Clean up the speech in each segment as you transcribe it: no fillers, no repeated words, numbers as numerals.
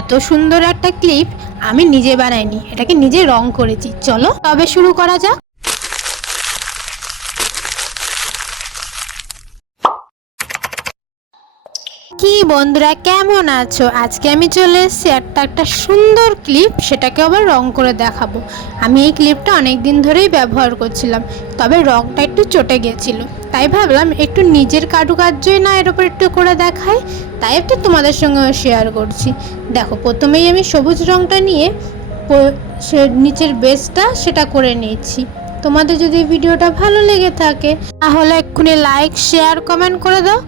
এত সুন্দর একটা ক্লিপ আমি নিজে বানাইনি, এটাকে নিজে রং করেছি। চলো তবে শুরু করা যাক। কি বন্ধুরা, কেমন আছো? আজকে আমি চলে এসেছি একটা সুন্দর ক্লিপ, সেটাকে আবার রং করে দেখাবো। আমি এই ক্লিপটা অনেক দিন ধরেই ব্যবহার করছিলাম, তবে রংটা একটু চটে গেছিলো, তাই ভাবলাম একটু নিজের কারুকার্যই না এর উপর একটু করে দেখাই, তাই একটু তোমাদের সঙ্গে শেয়ার করছি। দেখো, প্রথমেই আমি সবুজ রংটা নিয়ে নিচের বেসটা সেটা করে নিয়েছি। তোমাদের যদি ভিডিওটা ভালো লেগে থাকে তাহলে এক্ষুনি লাইক, শেয়ার, কমেন্ট করে দাও।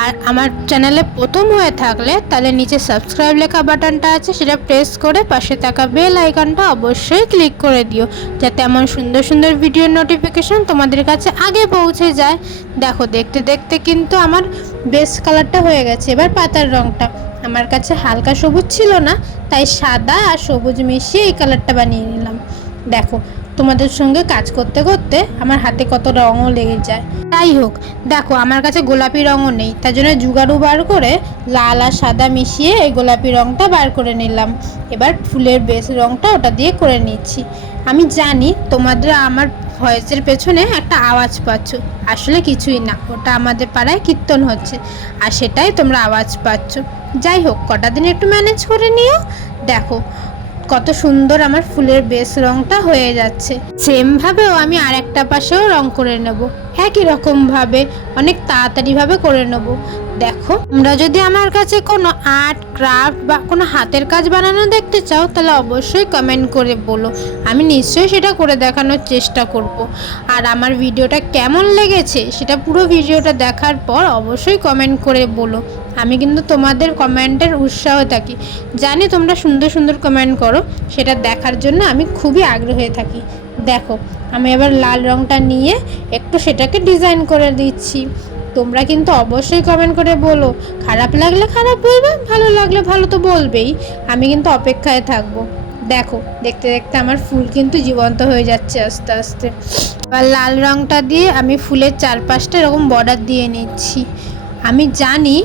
আর আমার চ্যানেলে প্রথম হয়ে থাকলে তাহলে নিচে সাবস্ক্রাইব লেখা বাটনটা আছে, সেটা প্রেস করে পাশে থাকা বেল আইকনটা অবশ্যই ক্লিক করে দিও, যাতে এমন সুন্দর সুন্দর ভিডিওর নোটিফিকেশন তোমাদের কাছে আগে পৌঁছে যায়। দেখো, দেখতে দেখতে কিন্তু আমার বেস কালারটা হয়ে গেছে। এবার পাতার রংটা আমার কাছে হালকা সবুজ ছিল না, তাই সাদা আর সবুজ মিশিয়ে এই কালারটা বানিয়ে নিলাম। দেখো, তোমাদের সঙ্গে কাজ করতে করতে আমার হাতে কত রঙও লেগে যায়। যাই হোক, দেখো আমার কাছে গোলাপি রঙও নেই, তার জন্য জুগাড়ু বার করে লাল আর সাদা মিশিয়ে এই গোলাপি রঙটা বার করে নিলাম। এবার ফুলের বেস রঙটা ওটা দিয়ে করে নিচ্ছি। আমি জানি তোমাদের আমার ভয়েসের পেছনে একটা আওয়াজ পাচ্ছ, আসলে কিছুই না, ওটা আমাদের পাড়ায় কীর্তন হচ্ছে আর সেটাই তোমরা আওয়াজ পাচ্ছ। যাই হোক, কটা দিন একটু ম্যানেজ করে নিও। দেখো কত সুন্দর আমার ফুলের বেস রংটা হয়ে যাচ্ছে। সেম ভাবেও আমি আর একটা পাশেও রং করে নেব, একই রকম ভাবে অনেক তাড়াতাড়ি ভাবে করে নেব। দেখো, তোমরা যদি আমার কাছে কোনো আর্ট, ক্রাফট বা কোনো হাতের কাজ বানানো দেখতে চাও তাহলে অবশ্যই কমেন্ট করে বলো, আমি নিশ্চয়ই সেটা করে দেখানোর চেষ্টা করব। আর আমার ভিডিওটা কেমন লেগেছে সেটা পুরো ভিডিওটা দেখার পর অবশ্যই কমেন্ট করে বলো। আমি কিন্তু তোমাদের কমেন্টের উৎসাহ থাকি, জানি তোমরা সুন্দর সুন্দর কমেন্ট করো, সেটা দেখার জন্য আমি খুবই আগ্রহী থাকি। দেখো, আমি এবার লাল রঙটা নিয়ে একটু সেটাকে ডিজাইন করে দিচ্ছি। তোমরা কিন্তু অবশ্যই কমেন্ট করে বলো, খারাপ লাগলে খারাপ বলবে, ভালো লাগলে ভালো তো বলবেই, আমি কিন্তু অপেক্ষায় থাকবো। দেখো, দেখতে দেখতে আমার ফুল কিন্তু জীবন্ত হয়ে যাচ্ছে আস্তে আস্তে। এবার লাল রঙটা দিয়ে আমি ফুলের চারপাশটা এরকম বর্ডার দিয়ে নিচ্ছি। আমি জানি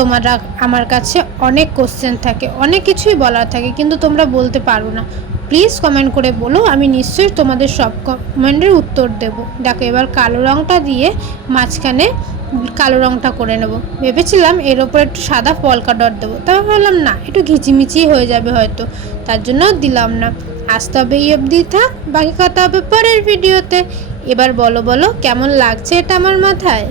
তোমরা আমার কাছে অনেক কোশ্চেন থাকে, অনেক কিছুই বলার থাকে, কিন্তু তোমরা বলতে পারো না। প্লিজ কমেন্ট করে বলো, আমি নিশ্চয়ই তোমাদের সব কমেন্টের উত্তর দেব। দেখো, এবার কালো রঙটা দিয়ে মাঝখানে কালো রঙটা করে নেব। ভেবেছিলাম এর ওপর একটু সাদা পলকা ডট দেবো, তবে ভাবলাম না, একটু ঘিচিমিচি হয়ে যাবে হয়তো, তার জন্য দিলাম না। আসতে হবে এই অবধি থাক, বাকি কথা হবে পরের ভিডিওতে। এবার বলো কেমন লাগছে এটা আমার মাথায়।